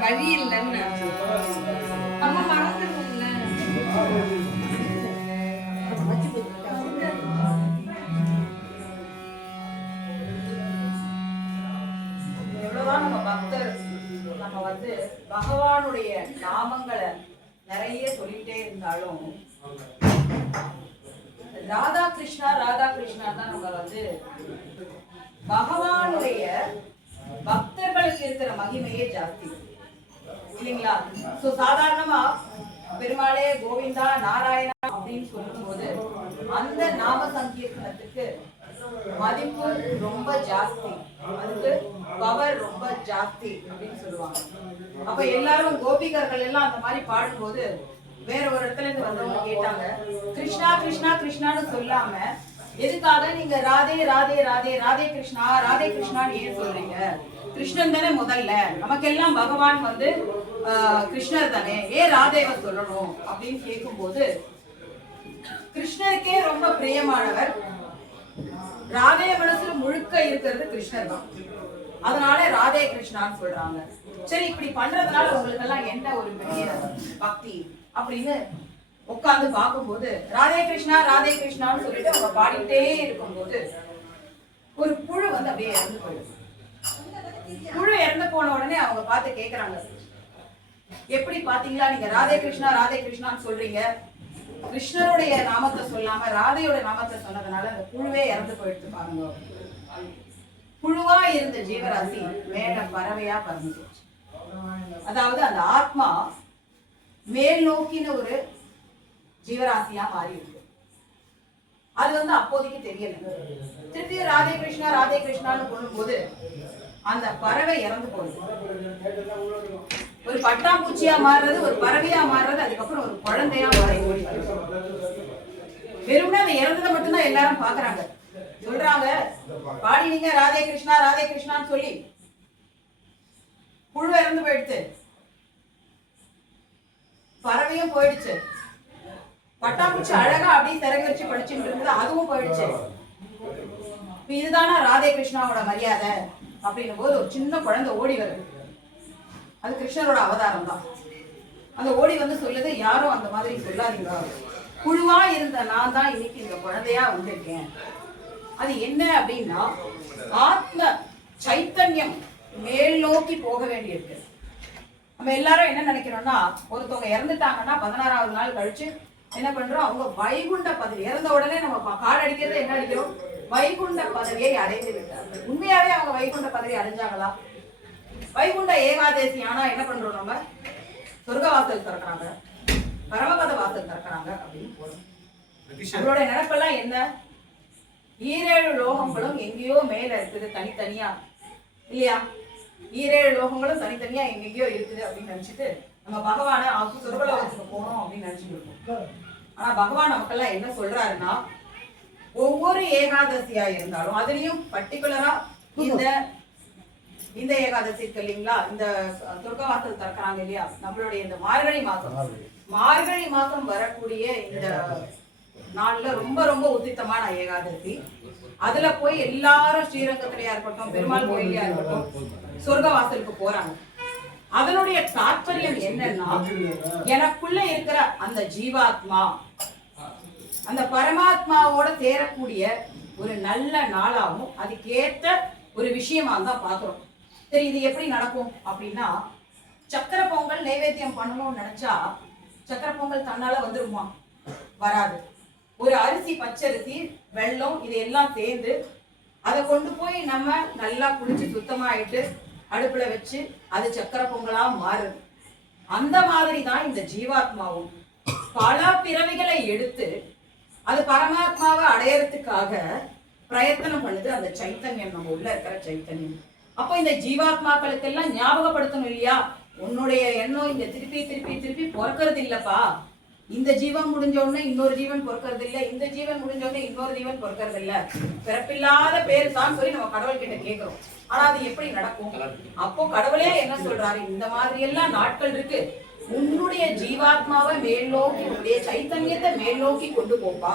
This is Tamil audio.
வழி இல்லைன்னு அம்மா மறந்துடுவோம்ல. எவ்வளவுதான் நம்ம பக்தர் நம்ம பகவானுடைய நாமங்களை நிறைய சொல்லிட்டே இருந்தாலும் ராதா கிருஷ்ணா ராதா கிருஷ்ணா தான் நம்ம பகவானுடைய பக்தர்களுக்கு இருக்கிற மகிமையே ஜாஸ்தி இல்லைங்களா? சோ சாதாரணமா பெருமாளே கோவிந்தா நாராயணா அப்படின்னு சொல்லும் போது அந்த நாம சங்கீர்த்தனத்துக்கு மதிப்பு ரொம்ப ஜாஸ்தி, அதுக்கு பவர் ரொம்ப ஜாஸ்தி அப்படின்னு சொல்லுவாங்க. அப்ப எல்லாரும் கோபிகர்கள் எல்லாம் அந்த மாதிரி பாடும்போது வேற ஒரு இடத்துல இருந்து வந்தவங்க கேட்டாங்க, கிருஷ்ணா கிருஷ்ணா கிருஷ்ணான்னு சொல்லாம எதுக்காக நீங்க ராதே ராதே ராதே ராதே கிருஷ்ணா ராதே கிருஷ்ணான்னு ஏன் சொல்றீங்க? கிருஷ்ணன் தானே முதல்ல, நமக்கெல்லாம் பகவான் கிருஷ்ணர் தானே, ஏன் ராதேவை சொல்லணும் அப்படின்னு கேட்கும் போது கிருஷ்ணருக்கே ரொம்ப பிரியமானவர், ராதே மனசுல முழுக்க இருக்கிறது கிருஷ்ணர் தான், அதனால ராதே கிருஷ்ணான்னு சொல்றாங்க. சரி, இப்படி பண்றதுனால உங்களுக்கு எல்லாம் என்ன ஒரு பெரிய பக்தி அப்படின்னு உட்கார்ந்து பார்க்கும்போது ராதே கிருஷ்ணா ராதே கிருஷ்ணான்னு சொல்லிட்டு அவங்க பாடிட்டே இருக்கும்போது ஒரு புழு அப்படியே இறந்து போயிடுது. புழு இறந்து போன உடனே அவங்க பார்த்து கேக்குறாங்க, எப்படி பாத்தீங்களா, நீங்க ராதே கிருஷ்ணா ராதே கிருஷ்ணான்னு சொல்றீங்க, கிருஷ்ணருடைய நாமத்தை சொல்லாம ராதையோட நாமத்தை சொன்னதுனால அந்த புழுவே இறந்து போயிடுது பாருங்க. புழுவா இருந்த ஜீவராசி மேல பறவையா பறந்து போச்சு. அதாவது அந்த ஆத்மா மேல் நோக்கின ஒரு ஜீவராசியா மாறி இருக்கு. அது அப்போதைக்கு தெரியல. திருப்பி ராதே கிருஷ்ணான்னு சொல்லும்போது அந்த பறவை இறந்து போகுது. ஒரு பட்டாம்பூச்சியா மாறுறது, ஒரு பறவையா மாறுறது, அதுக்கப்புறம் ஒரு குழந்தையா மாறி ஓடி வெறும்னா அந்த இறந்ததை மட்டும்தான் எல்லாரும் பாக்குறாங்க. சொல்றாங்க, பாடினீங்க ராதே கிருஷ்ணான்னு சொல்லி புழு இறந்து போயிடுச்சு, பறவையும் போயிடுச்சு, பட்டாம்பூச்சி அழகா அப்படியே திறகு வச்சு படிச்சுட்டு இருந்தது, அதுவும் போயிடுச்சு. இதுதானா ராதே கிருஷ்ணாவோட மரியாதை அப்படின்னும் போது ஒரு சின்ன குழந்தை ஓடி வருது. அது கிருஷ்ணரோட அவதாரம் தான். அந்த ஓடி சொல்லுது, யாரும் அந்த மாதிரி சொல்லாதீங்க, புழுவா இருந்த நான் தான் இன்னைக்கு இந்த குழந்தையா வந்திருக்கேன். அது என்ன அப்படின்னா ஆத்ம சைத்தன்யம் மேல் நோக்கி போக வேண்டியிருக்கு. நம்ம எல்லாரும் என்ன நினைக்கிறோம்னா, ஒருத்தவங்க இறந்துட்டாங்கன்னா 16வது நாள் கழிச்சு என்ன பண்றோம், அவங்க வைகுண்ட பதவி, இறந்த உடனே நம்ம கால் அடிக்கிறது என்ன அடிக்கிறோம், வைகுண்ட பதவியை அடைந்து விட்டார்கள். உண்மையாவே அவங்க வைகுண்ட பதவி அடைஞ்சாங்களா? வைகுண்ட ஏகாதேசி ஆனா என்ன பண்றோம், நம்ம சொர்க்க வாசல் திறக்கிறாங்க, பரமபத வாசல் திறக்கிறாங்க அப்படின்னு போறோம். நம்மளோட நினைப்பெல்லாம் என்ன, 7 லோகங்களும் எங்கேயோ மேல இருக்குது தனித்தனியா, இல்லையா? 7 லோகங்களும் தனித்தனியா எங்கெங்கயோ இருக்குது அப்படின்னு நினைச்சிட்டு நம்ம பகவானை சொர்க்கலோகத்துக்கு போகணும் அப்படின்னு நினைச்சிட்டு இருக்கோம். ஆனா பகவான் நமக்கெல்லாம் என்ன சொல்றாருன்னா, ஒவ்வொரு ஏகாதசியா இருந்தாலும் அதுலயும் பர்டிகுலரா இந்த ஏகாதசி இருக்கு இல்லைங்களா, இந்த சொர்க்கவாசல் திறக்கிறாங்க இல்லையா, நம்மளுடைய இந்த மார்கழி மாசம் வரக்கூடிய இந்த நாள்ல ரொம்ப ரொம்ப உத்தித்தமான ஏகாதசி. அதுல போய் எல்லாரும் ஸ்ரீரங்கத்திலயா இருக்கட்டும், பெருமாள் கோயிலையா இருக்கட்டும், சொர்க்கவாசலுக்கு போறாங்க. அதனுடைய தாற்பயம் என்னன்னா, எனக்குள்ள இருக்கிற அந்த ஜீவாத்மா அந்த பரமாத்மாவோட சேரக்கூடிய ஒரு நல்ல நாளாகவும் அதுக்கேற்ற ஒரு விஷயமா தான் பாக்குறோம். சரி, இது எப்படி நடக்கும் அப்படின்னா, சக்கரை பொங்கல் நைவேத்தியம் பண்ணணும்னு நினைச்சா சக்கரை பொங்கல் தன்னால வந்துருமா? வராது. ஒரு அரிசி, பச்சரிசி, வெல்லம் இது எல்லாம் சேர்ந்து அதை கொண்டு போய் நம்ம நல்லா குளிச்சு சுத்தமாயிட்டு அடுப்புல வச்சு அது சக்கரை பொங்கலா மாறுது. அந்த மாதிரி தான் இந்த ஜீவாத்மாவும் பல பிறவிகளை எடுத்து அது பரமாத்மாவை அடையறதுக்காக பிரயத்தனம் பண்ணுது. அந்த சைத்தன்யம், நம்ம உள்ள இருக்கிற சைத்தன்யம். அப்போ இந்த ஜீவாத்மாக்களுக்கு எல்லாம் ஞாபகப்படுத்தணும் இல்லையா, உன்னுடைய எண்ணம் இங்க திருப்பி திருப்பி திருப்பி பொறுக்கிறது இல்லப்பா. இந்த ஜீவன் முடிஞ்ச உடனே இன்னொரு ஜீவன் பொறுக்கிறது இல்லை, இந்த ஜீவன் முடிஞ்ச உடனே இன்னொரு ஜீவன் பொறுக்கிறது இல்லை, பிறப்பில்லாத பேர் தான் சொல்லி நம்ம கடவுள் கிட்ட கேட்கிறோம். ஆனா அது எப்படி நடக்கும்? அப்போ கடவுளே என்ன சொல்றாரு, இந்த மாதிரி எல்லாம் நாட்கள் இருக்கு, உன்னுடைய ஜீவாத்மாவை மேல் நோக்கி, உன்னுடைய சைத்தன்யத்தை மேல் நோக்கி கொண்டு போப்பா.